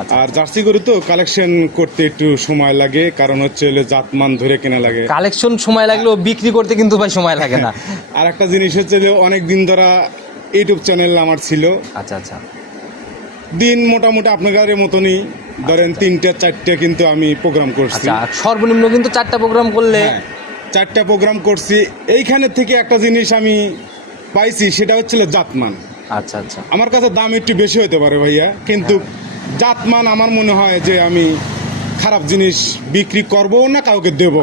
আচ্ছা। আর জার্সি গরু তো কালেকশন করতে একটু সময় লাগে কারণ হচ্ছে হলো জাতমান ধরে কেনা লাগে। কালেকশন সময় লাগলেও বিক্রি করতে কিন্তু ভাই সময় লাগে না। আর একটা জিনিস হচ্ছে যে অনেক দিন ধরা ইউটিউব চ্যানেল আমার ছিল। আচ্ছা আচ্ছা। দিন মোটামুটি আপনাদের মতনই ধরেন তিনটা চারটা কিন্তু আমি প্রোগ্রাম করছি। আচ্ছা সর্বনিম্ন কিন্তু চারটা প্রোগ্রাম করলে হ্যাঁ, চারটা প্রোগ্রাম করছি। এইখানের থেকে একটা জিনিস আমি পাইছি সেটা হচ্ছিল জাতমান। আচ্ছা আচ্ছা। আমার কাছে দাম একটু বেশি হতে পারে ভাইয়া কিন্তু জাতমান আমার মনে হয় যে আমি খারাপ জিনিস বিক্রি করব না কাউকে দেবো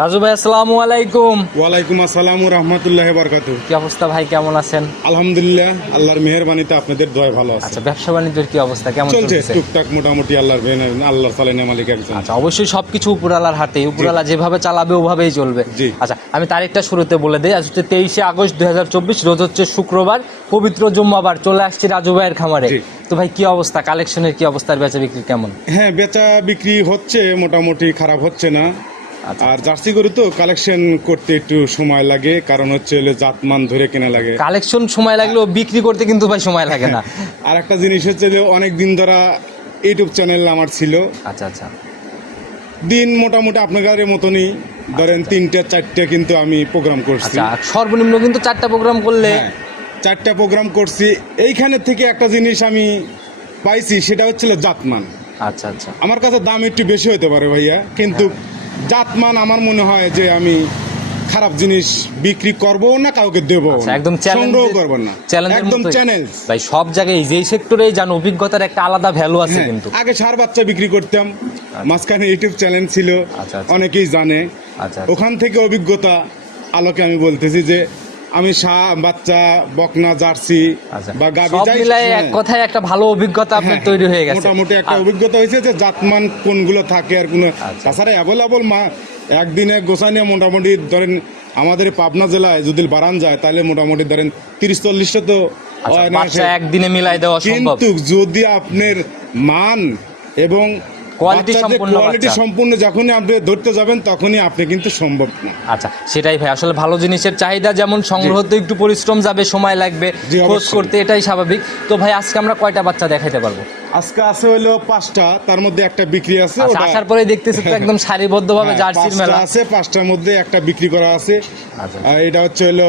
রাজু ভাই আসসালামু আলাইকুম। ওয়ালাইকুম আসসালাম রহমতুল্লাহ বারকাত কি অবস্থা ভাই কেমন আছেন? আলহামদুলিল্লাহ আল্লাহর মেহরবানিতে আপনাদের দয় ভালো আছে। আচ্ছা ব্যবসা বাণিজ্যের কি অবস্থা কেমন চলছে টুকটাক মোটামুটি আল্লাহর আল্লাহর সালেনে মালিক একজন। আচ্ছা অবশ্যই সবকিছু উপরালার হাতে উপরালা যেভাবে চালাবে ওভাবেই চলবে। জি। আচ্ছা আমি তারিখটা শুরুতে বলে দিই আজ হচ্ছে তেইশে আগস্ট দুই হাজার চব্বিশ রোজ হচ্ছে শুক্রবার পবিত্র জুম্মাবার চলে আসছি রাজু ভাইয়ের খামারে। তো ভাই কি অবস্থা কালেকশনের কি অবস্থার বেচা বিক্রি কেমন? হ্যাঁ বেচা বিক্রি হচ্ছে মোটামুটি খারাপ হচ্ছে না। আর জার্সি গরু তো কালেকশন করতে একটু সময় লাগে কারণ হচ্ছে হলো জাতমান ধরে কেনা লাগে। কালেকশন সময় লাগলেও বিক্রি করতে কিন্তু ভাই সময় লাগে না। আর একটা জিনিস হচ্ছে যে অনেক দিন ধরা ইউটিউব চ্যানেল আমার ছিল। আচ্ছা আচ্ছা। দিন মোটামুটি আপনাদের মতনই ধরেন তিনটা চারটা কিন্তু আমি প্রোগ্রাম করছি। আচ্ছা সর্বনিম্ন কিন্তু চারটা প্রোগ্রাম করলে হ্যাঁ, চারটা প্রোগ্রাম করছি। এইখানে থেকে একটা জিনিস আমি পাইছি সেটা হচ্ছিল জাতমান। আচ্ছা আচ্ছা। আমার কাছে দাম একটু বেশি হতে পারে ভাইয়া কিন্তু জাতমান আমার মনে হয় যে আমি খারাপ জিনিস বিক্রি করব না কাউকে দেব আচ্ছা, একদম চ্যালেঞ্জও সংগ্রহ করব না। চ্যালেঞ্জ একদম। চ্যানেল ভাই সব জায়গায় যেই সেক্টরেই জানো অভিজ্ঞতার একটা আলাদা ভ্যালু আছে হ্যাঁ, কিন্তু। আগে সার বাচ্চা বিক্রি করতাম। মাঝখানে ইউটিউব চ্যানেল ছিল। আচ্ছা, আচ্ছা। অনেকেই জানে। আচ্ছা। ওখান থেকে অভিজ্ঞতা আলোকে আমি বলতেছি যে আমি সার বাচ্চা বকনা জার্সি আচ্ছা। বা মিলাই এক হ্যাঁ। কথায় একটা ভালো অভিজ্ঞতা আপনার হ্যাঁ, তৈরি হয়ে গেছে। মোটামুটি একটা অভিজ্ঞতা হয়েছে যে জাতমান কোনগুলো থাকে আর কোন আচ্ছা। তাছাড়া অ্যাভেলেবল মা একদিনে গোসাইনে মোটামুটি ধরেন আমাদের পাবনা জেলায় যদি বাড়ান যায় তাহলে মোটামুটি ধরেন তিরিশ চল্লিশটা তো আচ্ছা, একদিনে মিলাই দেওয়া কিন্তু যদি আপনার মান এবং বাচ্চাদের সম্পূর্ণ বাচ্চা। সম্পূর্ণ যখনই আপনি ধরতে যাবেন তখনই আপনি কিন্তু সম্ভব না। আচ্ছা সেটাই ভাই। আসলে ভালো জিনিসের চাহিদা যেমন সংগ্রহতে একটু পরিশ্রম যাবে সময় লাগবে খোঁজ করতে এটাই স্বাভাবিক। তো ভাই আজকে আমরা কয়টা বাচ্চা দেখাইতে পারব? আজকে আছে হলো পাঁচটা তার মধ্যে একটা বিক্রি আছে আচ্ছা আসার পরে দেখতেছি তো একদম সারিবদ্ধভাবে হ্যাঁ, জার্সির মেলা। আছে পাঁচটার মধ্যে একটা বিক্রি করা আছে। আচ্ছা। আর এটা হচ্ছে হলো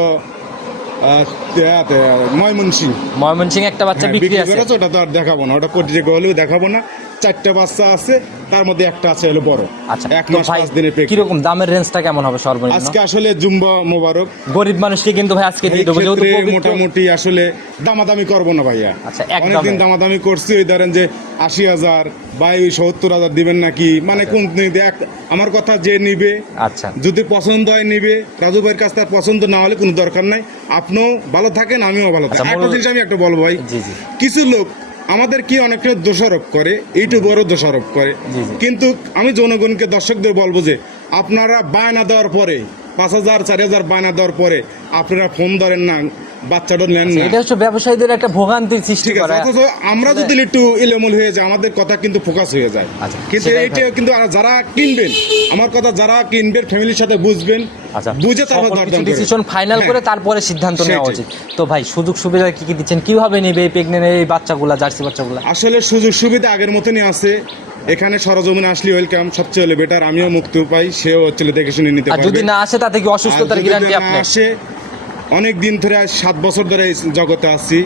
ময়মনসিং। ময়মনসিং একটা বাচ্চা হ্যাঁ, বিক্রি বিক্রি আছে। ওটা তো আর দেখাবো না ওটা কোটি হলেও দেখাবো না। চারটা বাচ্চা আছে তার মধ্যে একটা আছে হলো বড়। আচ্ছা এক মাস পাঁচ দিনের প্রেগনেন্ট। কীরকম দামের রেঞ্জটা কেমন হবে সর্বনিম্ন? আজকে আসলে জুম্বা মোবারক। গরিব মানুষকে কিন্তু ভাই আজকে দিয়ে দেবো যেহেতু মোটামুটি আসলে দামাদামি করব না ভাইয়া। আচ্ছা, এক অনেকদিন দামে। দামাদামি করছি ওই ধরেন যে আশি হাজার বা ওই সত্তর হাজার দিবেন নাকি? মানে কোন দেখ আমার কথা যে নিবে আচ্ছা। যদি পছন্দ হয় নিবে রাজু ভাইয়ের কাছে তার পছন্দ না হলে কোনো দরকার নাই। আপনিও ভালো থাকেন আমিও ভালো থাকি। আচ্ছা, একটা জিনিস আমি একটা বলব ভাই। জি জি। কিছু লোক আমাদের কি অনেকে দোষারোপ করে ইউটিউবারও দোষারোপ করে। কিন্তু আমি জনগণকে দর্শকদের বলব যে আপনারা বায়না দেওয়ার পরে পাঁচ হাজার চার হাজার বায়না দেওয়ার পরে আপনারা ফোন ধরেন না বাচ্চাটা নেন না। এটা হচ্ছে ব্যবসায়ীদের একটা ভোগান্তির সৃষ্টি অথচ আমরা যদি একটু ইলেমল হয়ে যায় আমাদের কথা কিন্তু ফোকাস হয়ে যায়। আচ্ছা, কিন্তু এইটা কিন্তু যারা কিনবেন আমার কথা যারা কিনবেন ফ্যামিলির সাথে বুঝবেন আচ্ছা বুঝে তারপর সকল দরদাম ডিসিশন ফাইনাল হ্যাঁ। করে তারপরে সিদ্ধান্ত নেওয়া উচিত। তো ভাই সুযোগ সুবিধা কি কি দিচ্ছেন? কীভাবে নেবে এই প্রেগনেন্ট এই বাচ্চাগুলা জার্সি বাচ্চাগুলা? আসলে সুযোগ সুবিধা আগের মতনই আছে। এখানে সরজমিনে আসলে ওয়েলকাম সবচেয়ে হলে বেটার আমিও মুক্তি পাই সেও হচ্ছে দেখে শুনে নিতে পারবে যদি না আসে তাতে কি অসুস্থতার গ্যারান্টি আপনি আসে অনেক দিন ধরে আজ সাত বছর ধরে এই জগতে আছি।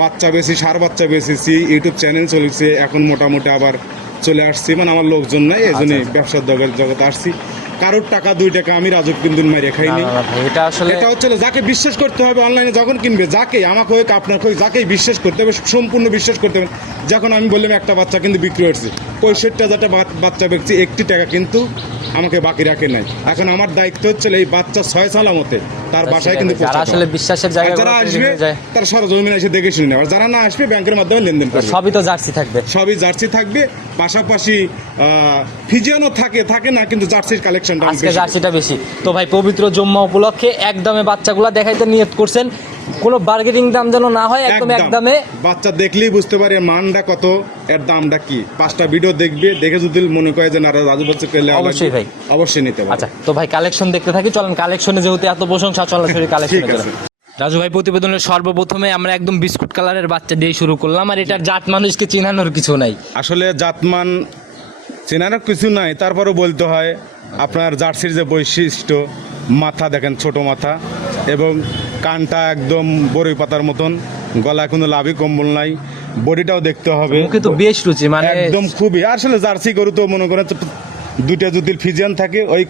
বাচ্চা বেশি সার বাচ্চা বেশিছি ইউটিউব চ্যানেল চলছে এখন মোটামুটি আবার চলে আসছি। মানে আমার লোকজন নাই এই জন্য আচ্ছা, ব্যবসার জগতে আসছি। কারোর টাকা দুই টাকা আমি রাজক কিন্তু মাইরে খাইনি এটা আসলে এটা হচ্ছে যাকে বিশ্বাস করতে হবে অনলাইনে যখন কিনবে যাকে আমাকে হোক আপনাকে হোক যাকেই বিশ্বাস করতে হবে সম্পূর্ণ বিশ্বাস করতে হবে। যখন আমি বললাম একটা বাচ্চা কিন্তু বিক্রি হচ্ছে পঁয়ষট্টি হাজারটা বাচ্চা বেচছি একটি টাকা কিন্তু আমাকে বাকি রাখে নাই। এখন আমার দায়িত্ব হচ্ছে এই বাচ্চা ছয় সালামতে তার বাসায় কিন্তু যারা আসলে বিশ্বাসের জায়গা যারা আসবে তারা সরজমিনে এসে দেখে শুনে নেবে। যারা না আসবে ব্যাংকের মাধ্যমে লেনদেন করবে। সবই তো জার্সি থাকবে। সবই জার্সি থাকবে। পাশাপাশি ফিজিয়ানও থাকে থাকে না কিন্তু জার্সির কালেকশনটা আজকে জার্সিটা বেশি। তো ভাই পবিত্র জম্মা উপলক্ষে একদমে বাচ্চাগুলা দেখাইতে নিয়ত করছেন। কোনো বার্গেনিং দাম যেন না হয় একদম এক দামে বাচ্চা দেখলেই বুঝতে পারে মানটা কত এর দামটা কি। পাঁচটা ভিডিও দেখবে দেখে যদি মনে করে যে না রাজু বাচ্চা করলে অবশ্যই ভাই। অবশ্যই নিতে পারে আচ্ছা তো ভাই কালেকশন দেখতে থাকি। চলেন কালেকশনে যেহেতু এত প্রশংসা সরাসরি কালেকশন আছে। রাজু ভাই প্রতিবেদনের সর্বপ্রথমে আমরা একদম বিস্কুট কালারের বাচ্চা দিয়ে শুরু করলাম আর এটার জাত মানুষকে চিনানোর কিছু নাই। আসলে জাতমান চেনারও কিছু নাই তারপরও বলতে হয় আপনার জার্সির যে বৈশিষ্ট্য মাথা দেখেন ছোট মাথা এবং কানটা একদম বড়ই পাতার মতন গলায় কোনো লাভই কম্বল নাই বডিটাও দেখতে হবে। মুখে তো বেশ রুচি মানে একদম খুবই। আসলে জার্সি গরু তো মনে করেন দুইটা যদি ফিজিয়ান থাকে ওই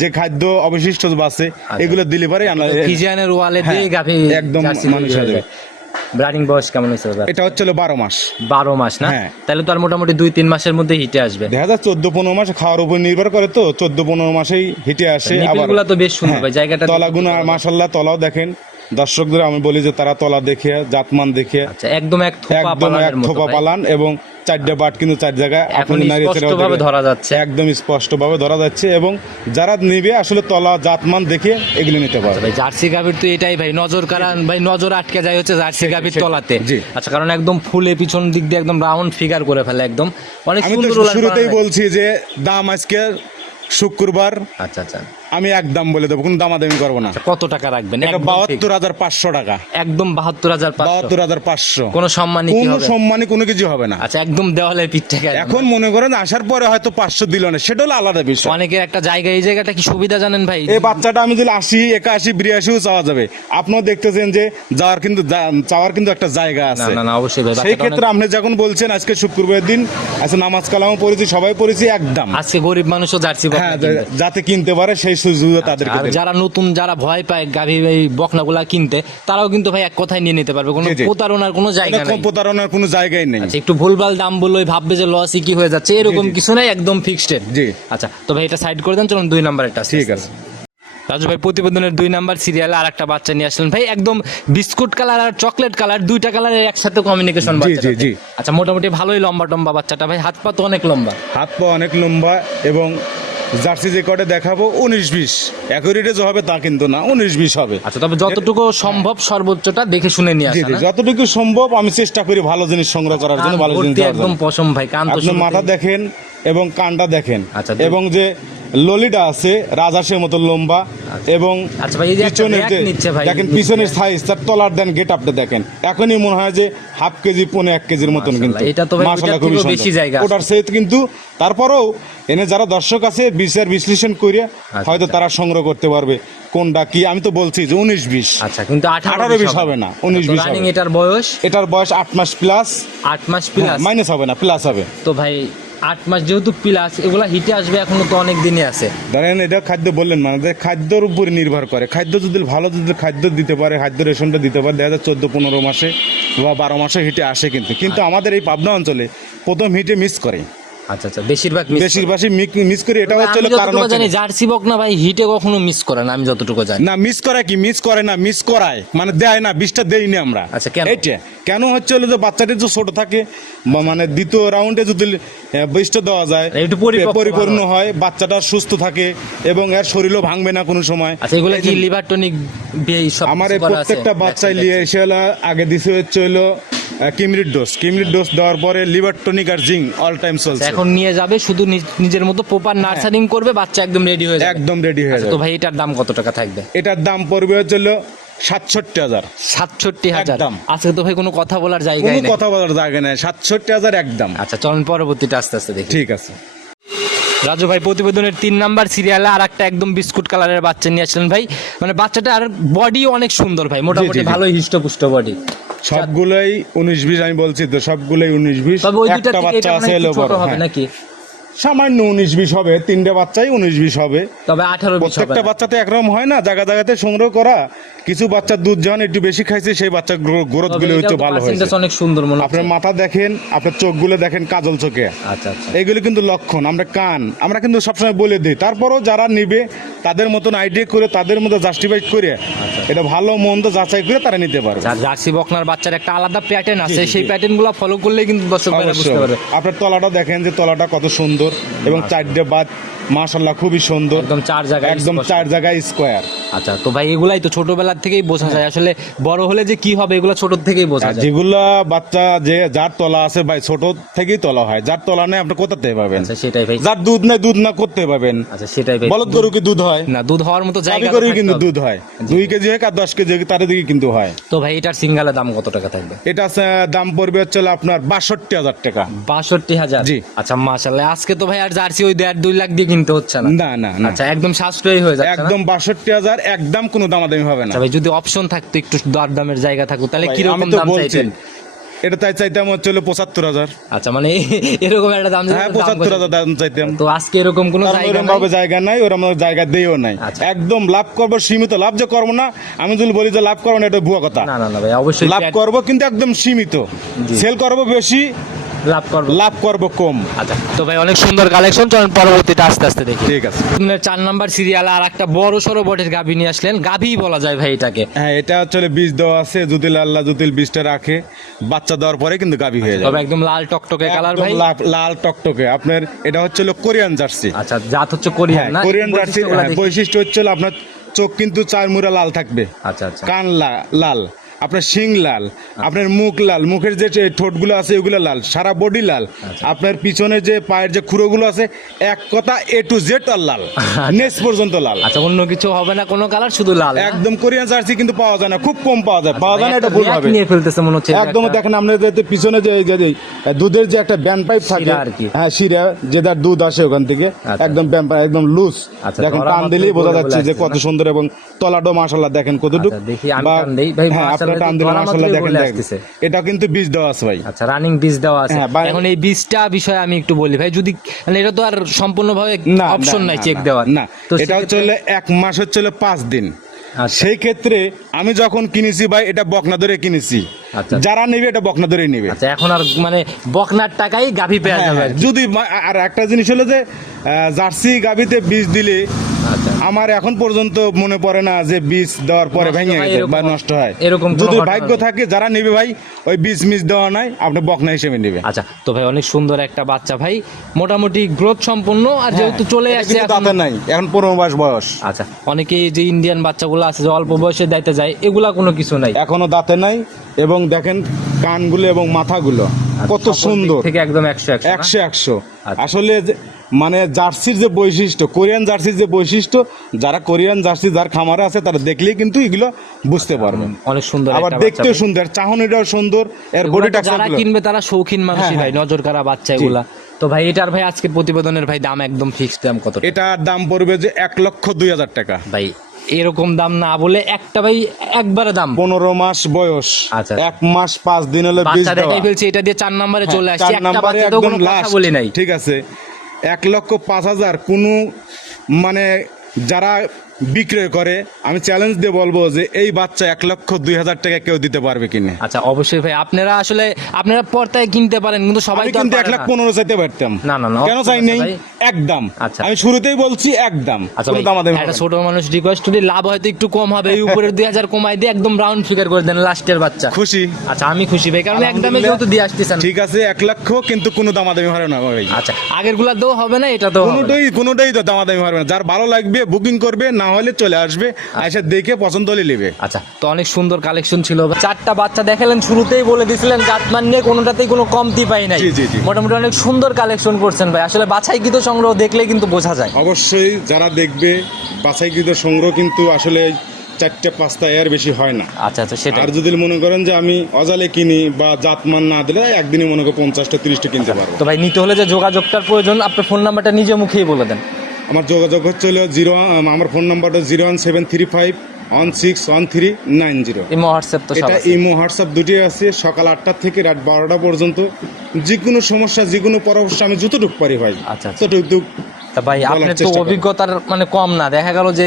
যে খাদ্য অবশিষ্ট বাসে এগুলো দিলে পারে আমরা ফিজিয়ানের ওয়ালে দিয়ে হ্যাঁ, একদম মানুষ হয়ে হয়ে ব্রাডিং বয়স কেমন হয়েছে দাদা? এটা হচ্ছিল বারো মাস। বারো মাস না? হ্যাঁ। তাহলে তো আর মোটামুটি দুই তিন মাসের মধ্যে হিটে আসবে। দেখা যায় চোদ্দ পনেরো মাস খাওয়ার উপর নির্ভর করে তো চোদ্দ পনেরো মাসেই হিটে আসে আবার। তো বেশ সুন্দর হয় জায়গাটা তলাগুলো মাসাল্লাহ তলাও দেখেন। দর্শকদের আমি বলি যে তারা তলা দেখে জাতমান দেখে আচ্ছা একদম এক থোপা। পালান এবং চারটে বাট কিন্তু চার জায়গায় এখন স্পষ্টভাবে ধরা যাচ্ছে। একদম স্পষ্টভাবে ধরা যাচ্ছে এবং যারা নিবে আসলে তলা জাতমান দেখে এগুলো নিতে পারবে। ভাই জার্সি গাভীর তো এটাই ভাই নজর কারণ ভাই নজর আটকে যায় হচ্ছে জার্সি গাভীর। তলাতে। আচ্ছা কারণ একদম ফুলে পিছন দিক দিয়ে একদম রাউন্ড ফিগার করে ফেলে একদম। অনেক সুন্দর শুরুতেই বলছি যে দাম আজকে শুক্রবার। আচ্ছা আচ্ছা। আমি এক দাম বলে দেবো কোনো দামাদামি করব না। কত টাকা রাখবেন? একদম। বাহাত্তর হাজার পাঁচশো টাকা। একদম বাহাত্তর হাজার বাহাত্তর হাজার পাঁচশো। কোনো সম্মানই কোনো হবে? সম্মানী কোনো কিছু হবে না। আচ্ছা একদম দেওয়ালের পিঠ থেকে এখন মনে করেন আসার পরে হয়তো পাঁচশো দিল না সেটা হলো আলাদা বিষয়। অনেকের একটা জায়গা এই জায়গাটা কি সুবিধা জানেন ভাই? এই বাচ্চাটা আমি যদি আশি একাশি বিরাশিও চাওয়া যাবে। আপনিও দেখতেছেন যে যাওয়ার কিন্তু চাওয়ার কিন্তু একটা জায়গা আছে। না না অবশ্যই ভাই সেই ক্ষেত্রে আপনি যখন বলছেন আজকে শুক্রবারের দিন আজকে নামাজ কালামও পড়েছি সবাই পড়েছি একদম। আজকে গরিব মানুষও জার্সি হ্যাঁ যাতে কিনতে পারে সেই সুযোগ তাদেরকে আর যারা নতুন যারা ভয় পায় গাভী এই বকনাগুলা কিনতে তারাও কিন্তু ভাই এক কথায় নিয়ে নিতে পারবে। কোনো। প্রতারণার কোনো জায়গা নেই। প্রতারণার কোনো জায়গায় নেই। আচ্ছা একটু ভুলভাল দাম বললে ভাববে যে লসই কি হয়ে যাচ্ছে এরকম। কিছু নাই একদম ফিক্সড জি। আচ্ছা তো ভাই এটা সাইড করে দেন চলুন দুই নাম্বার একটা ঠিক আছে। রাজু ভাই প্রতিবেদনের দুই নাম্বার সিরিয়ালে আর একটা বাচ্চা নিয়ে আসলেন। ভাই একদম বিস্কুট কালার আর চকলেট কালার দুইটা কালারের একসাথে কমিউনিকেশন জি, জি, জি। আচ্ছা মোটামুটি ভালোই লম্বা টম্বা বাচ্চাটা ভাই হাত পা তো অনেক লম্বা। হাত পা অনেক লম্বা এবং জার্সি যে কটে দেখাবো উনিশ বিশ। অ্যাকুরেটে যে হবে তা কিন্তু না উনিশ বিশ হবে। আচ্ছা তবে যতটুকু সম্ভব সর্বোচ্চটা দেখে শুনে নিয়ে আসি না? যতটুকু সম্ভব আমি চেষ্টা করি ভালো জিনিস সংগ্রহ করার জন্য ভালো জিনিস ভর্তি দেওয়ার একদম পশম ভাই কান তো আপনি শুরুতেই- মাথা দেখেন এবং কানটা দেখেন আচ্ছা, দুই- এবং যে ললিটা আছে রাজাসের মতো লম্বা এবং আচ্ছা পিছনের যে দেখেন পিছনের সাইজ তার তলার দেন গেট আপটা দেখেন। এখনই মনে হয় যে হাফ কেজি পৌনে এক কেজির মতন কিন্তু। ওইটার খুবই। ওটার সেট কিন্তু তারপরেও এনে যারা দর্শক আছে বিচার বিশ্লেষণ করে হয়তো তারা সংগ্রহ করতে পারবে কোনটা কি। আমি তো বলছি যে উনিশ বিশ। আচ্ছা কিন্তু আঠারো আঠারো বিশ হবে। না উনিশ বিশ এটার বয়স? এটার বয়স আট মাস প্লাস আট মাস প্লাস মাইনাস হবে না প্লাস হবে। তো ভাই আট মাস যেহেতু পিলাস এগুলা হিটে আসবে এখনও তো অনেক দিনই আছে। ধরেন এটা খাদ্য বললেন মানে যে খাদ্যর উপর নির্ভর করে। খাদ্য যদি ভালো যদি খাদ্য দিতে পারে খাদ্য রেশনটা দিতে পারে দেখা যায় চোদ্দ পনেরো মাসে বা বারো মাসে হিটে আসে কিন্তু। কিন্তু আমাদের এই পাবনা অঞ্চলে প্রথম হিটে মিস করে। আচ্ছা আচ্ছা বেশিরভাগ বেশিরভাগই মিস করে এটা হচ্ছে কারণ জানি জার্সি বক না ভাই হিটে কখনো মিস করে না আমি যতটুকু জানি। না মিস করে কি? মিস করে না মিস করায়। মানে দেয় না বিষটা দেইনি আমরা। আচ্ছা, কেন? এইটা। কেন হচ্ছে হলো যে বাচ্চাটা যে ছোট থাকে মানে দ্বিতীয় রাউন্ডে যদি বিষটা দেওয়া যায় একটু পরিপূর্ণ হয় বাচ্চাটা সুস্থ থাকে এবং এর শরীরও ভাঙবে না কোনো সময়। আচ্ছা এগুলো কি লিভার টনিক আমার? প্রত্যেকটা বাচ্চাই লিয়ে এসে আগে দিছে হচ্ছে হলো কিমরিড ডোজ কিমরিট ডোজ দেওয়ার পরে লিভার টনিক আর জিঙ্ক অল টাইম চলছে। আচ্ছা, এখন নিয়ে যাবে শুধু নিজের মতো প্রপার নার্সারিং করবে বাচ্চা একদম রেডি হয়ে যাবে। একদম রেডি হয়ে আচ্ছা, যাবে। তো ভাই এটার দাম কত টাকা থাকবে? এটার দাম পড়বে হচ্ছে হলো সাতষট্টি হাজার। সাতষট্টি হাজার। আজকে তো ভাই কোনো কথা বলার জায়গা নেই। কথা বলার জায়গা নেই। সাতষট্টি হাজার একদম। আচ্ছা চলন পরবর্তীটা আস্তে আস্তে দেখি। ঠিক আছে। রাজু ভাই প্রতিবেদনের তিন নাম্বার সিরিয়ালে আর একটা একদম বিস্কুট কালারের বাচ্চা নিয়ে আসলেন ভাই। মানে বাচ্চাটা আর বডি অনেক সুন্দর ভাই মোটামুটি ভালো হৃষ্টপুষ্ট বডি সবগুলোই উনিশ বিশ আমি বলছি তো সবগুলোই উনিশ বিশ। তবে ওই দুইটা একটা বাচ্চা আছে মানে এলো বড় হবে হ্যাঁ। নাকি? সামান্য উনিশ বিশ হবে তিনটে বাচ্চাই উনিশ বিশ হবে। তবে আঠারো প্রত্যেকটা না। বাচ্চাতে একরকম হয় না জায়গা জায়গাতে সংগ্রহ করা। কিছু বাচ্চার দুধ যখন একটু বেশি খাইছে সেই বাচ্চার গ্রোথগুলো হচ্ছে ভালো হয়েছে। অনেক সুন্দর মনে আপনার মাথা দেখেন আপনার চোখগুলো দেখেন কাজল চোখে। আচ্ছা আচ্ছা। কিন্তু লক্ষণ আমরা কান আমরা কিন্তু সবসময় বলে দিই। তারপরও যারা নিবে তাদের মতন আইডিয়া করে তাদের মতো জাস্টিফাইড করে আচ্ছা। এটা ভালো মন্দ যাচাই করে তারা নিতে পারবে। আর জার্সি বকনার বাচ্চার একটা আলাদা প্যাটার্ন আছে সেই। প্যাটার্নগুলো ফলো করলেই কিন্তু দর্শক বুঝতে পারবে। আপনার তলাটা দেখেন যে তলাটা কত সুন্দর। এবং চারটে বাদ মাশাল্লাহ খুবই সুন্দর। একদম চার জায়গায় একদম চার জায়গায় স্কোয়ার। আচ্ছা তো ভাই এগুলাই তো ছোটবেলার থেকেই বোঝা যায়। আসলে বড় হলে যে কি হবে এগুলো ছোট থেকেই বোঝা যায়। যেগুলা বাচ্চা যে যার তলা আছে ভাই ছোট থেকেই তলা হয়। যার তলা নেই আপনি কোথা থেকে পাবেন? আচ্ছা সেটাই ভাই। যার দুধ নেই দুধ না করতে পাবেন? আচ্ছা সেটাই ভাই। বলদ গরু কি দুধ হয়? না দুধ হওয়ার মতো জায়গা গরু কিন্তু দুধ হয়। দুই কেজি হোক আর দশ কেজি হোক তার দিকে কিন্তু হয়। তো ভাই এটার সিঙ্গালের দাম কত টাকা থাকবে? এটা দাম পড়বে হচ্ছে আপনার বাষট্টি হাজার টাকা। বাষট্টি হাজার? জি। আচ্ছা মাশাল্লাহ আজকে তো ভাই আর জার্সি ওই দেড় দুই লাখ দিয়ে কিনতে হচ্ছে না? না না না। আচ্ছা একদম সাশ্রয়ী হয়ে যাচ্ছে একদম বাষট্টি হাজার একদম কোনো দামাদামি হবে না। যদি অপশন থাকতো একটু দর দামের জায়গা থাকতো তাহলে ভাই, কীরকম দাম চাইতেন? এটা তাই চাইতাম হচ্ছে হলো পঁচাত্তর হাজার। আচ্ছা মানে এরকম একটা দাম হ্যাঁ পঁচাত্তর হাজার দাম চাইতাম। তো আজকে এরকম কোনো নাই? ভাবে জায়গা নাই ওরকম জায়গা দেও নাই। আচ্ছা। একদম লাভ করব সীমিত। লাভ যে করব না আমি যদি বলি যে লাভ করব না এটা ভুয়া কথা। না না ভাই অবশ্যই লাভ করব কিন্তু একদম সীমিত। সেল করব বেশি লাভ করব। লাভ করব কম। আচ্ছা তো ভাই অনেক সুন্দর কালেকশন চলুন পরবর্তীতে আস্তে আস্তে দেখি। ঠিক আছে। চার নাম্বার সিরিয়াল আর একটা বড় সড়ো বটের গাভী নিয়ে আসলেন। গাভী বলা যায় ভাই এটাকে। হ্যাঁ এটা হচ্ছে বীজ দেওয়া আছে জুতিল আল্লাহ জুতিল বীজটা রাখে। বাচ্চা দেওয়ার পরে কিন্তু গাভী হয়ে তবে যাবে একদম লাল টকটকে কালার ভাই। লাল- টকটকে। আপনার এটা হচ্ছে কোরিয়ান জার্সি। আচ্ছা জাত হচ্ছে কোরিয়ান না? কোরিয়ান জার্সি হ্যাঁ, বৈশিষ্ট্য হচ্ছে আপনার চোখ কিন্তু চার মুড়া লাল থাকবে। আচ্ছা আচ্ছা। কান লা- লাল। আপনার শিং লাল আপনার মুখ লাল মুখের যে ঠোঁটগুলো আছে ওগুলো লাল সারা বডি লাল। আচ্ছা। আপনার পিছনে যে পায়ের যে খুঁড়োগুলো আছে এক কথা এ টু জেড আর লাল। নেক্সট পর্যন্ত লাল। আচ্ছা অন্য কিছু হবে না কোনো কালার শুধু লাল একদম কোরিয়ান জার্সি কিন্তু পাওয়া যায় না খুব কম পাওয়া যায়। পাওয়া যায় না এটা ভুল হবে নিয়ে ফেলতেছে মনে হচ্ছে একদম দেখেন আপনার যে পিছনে যে দুধের যে একটা ব্যান পাইপ থাকে আর কি। হ্যাঁ শিরা যে তার দুধ আসে ওখান থেকে আচ্ছা। একদম ব্যান পাইপ একদম লুজ আচ্ছা, দেখেন টান দিলেই বোঝা যাচ্ছে যে কত সুন্দর এবং তলাডো মাশাল্লাহ দেখেন কতটুকু। আচ্ছা, দেখি আমি টান দেই। ভাই, হ্যাঁ টান দিলে ধরা দেখেন। এটা কিন্তু বীজ দেওয়া আছে ভাই। আচ্ছা রানিং বীজ দেওয়া আছে। হ্যাঁ, এখন এই বীজটা বিষয়ে আমি একটু বলি। ভাই যদি মানে এটা তো আর সম্পূর্ণভাবে অপশন নাই চেক দেওয়ার। না। এটা হচ্ছে এক মাস হচ্ছে পাঁচ দিন। আচ্ছা। সেই ক্ষেত্রে আমি যখন কিনেছি ভাই এটা বকনা ধরে কিনেছি। আচ্ছা। যারা নেবে এটা বকনা ধরে নেবে। আচ্ছা এখন আর মানে বকনার টাকাই গাভী পেয়ে হ্যাঁ, যাবে হ্যাঁ। যদি আর একটা জিনিস হলো যে জার্সি গাভিতে বীজ দিলে আচ্ছা। আমার এখন পর্যন্ত মনে পড়ে না যে বীজ দেওয়ার পরে ভেঙে গেছে বা নষ্ট হয়। এরকম যদি ভাগ্য থাকে যারা নেবে ভাই ওই বীজ মিস দেওয়া নাই আপনি বকনা হিসেবে নেবে আচ্ছা তো ভাই অনেক সুন্দর একটা বাচ্চা ভাই। মোটামুটি গ্রোথ সম্পূর্ণ আর যেহেতু চলে হ্যাঁ, আসছে দাঁতে নাই এখন পনেরো মাস বয়স। আচ্ছা অনেকে যে ইন্ডিয়ান বাচ্চাগুলো আছে যে অল্প বয়সে দাইতে যায় এগুলা কোনো কিছু নাই। এখনও দাঁতে নাই এবং দেখেন কানগুলো এবং মাথাগুলো কত সুন্দর। থেকে একদম একশো একশো? একশো একশো। আচ্ছা। আসলে মানে জার্সির যে বৈশিষ্ট্য কোরিয়ান জার্সির যে বৈশিষ্ট্য যারা কোরিয়ান জার্সি যার খামারে আছে তারা দেখলেই কিন্তু এগুলো বুঝতে পারবেন। অনেক সুন্দর আবার দেখতেও সুন্দর চাহনিটাও সুন্দর এর এগুলা বডি তো যারা কিনবে তারা শৌখিন মানুষই হ্যাঁ, ভাই হ্যাঁ। নজর কারা বাচ্চা এগুলা। তো ভাই এটার ভাই আজকের প্রতিবেদনের ভাই দাম একদম ফিক্সড দাম কত এটার দাম পড়বে যে এক লক্ষ দুই হাজার টাকা। ভাই এরকম দাম না বলে একটা ভাই একবারে দাম। পনেরো মাস বয়স। আচ্ছা। এক মাস পাঁচ দিন হলে বাচ্চা দেখাই ফেলছি এটা দিয়ে চার নম্বরে চলে হ্যাঁ, আসছে চার একটা নাম্বারে একদম লাস্ট বলি নাই। ঠিক আছে। এক লক্ষ পাঁচ হাজার কোনো মানে যারা বিক্রয় করে আমি চ্যালেঞ্জ দিয়ে বলব যে এই বাচ্চা এক লক্ষ দুই হাজার টাকা কেউ দিতে পারবে কিনে। আচ্ছা অবশ্যই ভাই আপনারা আসলে আপনারা পর্দায় কিনতে পারেন কিন্তু সবাই কিন্তু এক লাখ পনেরো চাইতে পারতাম। না, না, না, কেন চাই নেই? একদম। আচ্ছা। আমি শুরুতেই বলছি একদম। আচ্ছা দামাদামি একটা ছোট মানুষ রিকোয়েস্ট যদি লাভ হয়তো একটু কম হবে। এই উপরের দুই হাজার কমাই দিয়ে একদম রাউন্ড ফিগার করে দেন লাস্টের বাচ্চা। খুশি। আচ্ছা আমি খুশি ভাই কারণ একদমই। যেহেতু দিয়ে আসতেছেন। ঠিক আছে এক লক্ষ কিন্তু কোনো দামাদামি হবে না ভাই। আচ্ছা আগেরগুলা দেও হবে না। এটা তো কোনোটাই কোনোটাই তো দামাদামি হবে না। যার ভালো লাগবে বুকিং করবে না হলে চলে আসবে এসে দেখে পছন্দ হলে নেবে। আচ্ছা তো অনেক সুন্দর কালেকশন ছিল। চারটা বাচ্চা দেখালেন শুরুতেই বলে দিছিলেন জাতমান নিয়ে কোনোটাতেই কোনো কমতি পাই নাই। মোটামুটি অনেক সুন্দর কালেকশন করছেন ভাই। আসলে বাছাই বাছাইকৃত সংগ্রহ দেখলে কিন্তু বোঝা যায়। অবশ্যই যারা দেখবে বাছাই বাছাইকৃত সংগ্রহ কিন্তু আসলে চারটে পাঁচটা এর বেশি হয় না। আচ্ছা আচ্ছা সেটা আর যদি মনে করেন যে আমি অজালে কিনি বা জাতমান না দিলে একদিনে মনে করেন পঞ্চাশটা তিরিশটা কিনতে পারব। তো ভাই নিতে হলে যে যোগাযোগটার প্রয়োজন আপনার ফোন নাম্বারটা নিজে মুখেই বলে দেন। আমার যোগাযোগ হচ্ছে হলো জিরো আমার ফোন নাম্বারটা zero one seven three five one six one three nine zero. Imo WhatsApp তো এটা ইমো হোয়াটসঅ্যাপ দুটি আছে সকাল আটটা থেকে রাত বারোটা পর্যন্ত। যে কোনো সমস্যা যে কোনো পরামর্শ আমি যতটুকু পারি ভাই আচ্ছা, আচ্ছা। ততটুকু ভাই আপনার তো অভিজ্ঞতার মানে কম না। দেখা গেল যে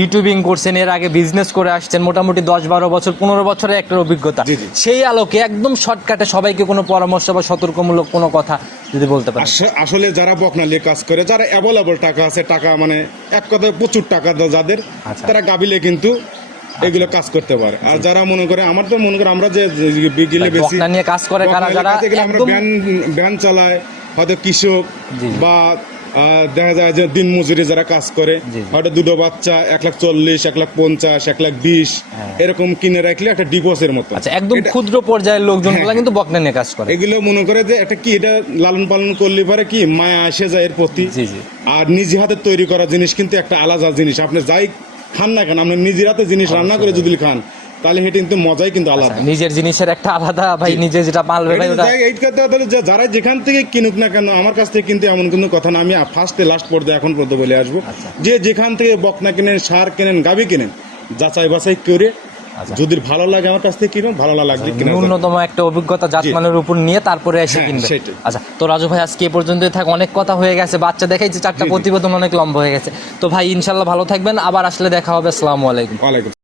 ইউটিউবিং করছেন এর আগে বিজনেস করে আসছেন মোটামুটি দশ বারো বছর পনেরো বছরের একটা অভিজ্ঞতা। সেই আলোকে একদম শর্টকাটে সবাইকে কোনো পরামর্শ বা সতর্কমূলক কোনো কথা যদি বলতে পারেন। আসলে যারা বকনালি কাজ করে যারা অ্যাভেলেবল টাকা আছে টাকা মানে এক কথায় প্রচুর টাকা যাদের আচ্ছা। তারা গাবিলে কিন্তু এগুলো কাজ করতে পারে। আর যারা মনে করে আমার তো মনে করে আমরা যে বিগিলে বেশি নিয়ে কাজ করে কারা যারা একদম ভ্যান চালায় হয়তো কৃষক। বা দেখা যায় যে দিন মজুরি যারা কাজ করে হয়তো দুটো বাচ্চা এক লাখ চল্লিশ এক লাখ পঞ্চাশ এক লাখ বিশ এরকম কিনে রাখলে একটা ডিপোসের মতো হ্যাঁ। আচ্ছা একদম ক্ষুদ্র পর্যায়ের লোকজনগুলো হ্যাঁ। কিন্তু বকনা নিয়ে কাজ করে এগুলো মনে করে যে এটা কি এটা লালন পালন করলে পারে কি মায়া আসে যায় এর প্রতি। আর নিজে হাতে তৈরি করা জিনিস কিন্তু একটা আলাদা জিনিস আপনি যাই খান না কেন আপনি নিজের হাতে জিনিস রান্না করে যদি খান তাহলে সেটা কিন্তু মজাই কিন্তু আলাদা। নিজের জিনিসের একটা আলাদা ভাই নিজে যেটা পালবে ভাই ওটা এই কথা তাহলে যারা যেখান থেকে কিনুক না কেন আমার কাছ থেকে কিন্তু এমন কোনো কথা না। আমি ফার্স্টে লাস্ট পর্যায়ে এখন পর্যন্ত বলে আসব। আচ্ছা। যে যেখান থেকে বকনা কিনেন সার কেনেন গাবি কিনেন যাচাই বাছাই করে আচ্ছা। যদি ভালো লাগে আমার কাছ থেকে কিনুন ভালো না লাগলে কিনে ন্যূনতম একটা অভিজ্ঞতা জাতমানের উপর নিয়ে তারপরে এসে হ্যাঁ, কিনবে। আচ্ছা তো রাজু ভাই আজকে এ পর্যন্তই থাক অনেক কথা হয়ে গেছে বাচ্চা দেখাইছে চারটা জি, জি। প্রতিবেদন অনেক লম্বা হয়ে গেছে। তো ভাই ইনশাল্লাহ ভালো থাকবেন আবার আসলে দেখা হবে আসসালামু আলাইকুম। ওয়ালাইকুম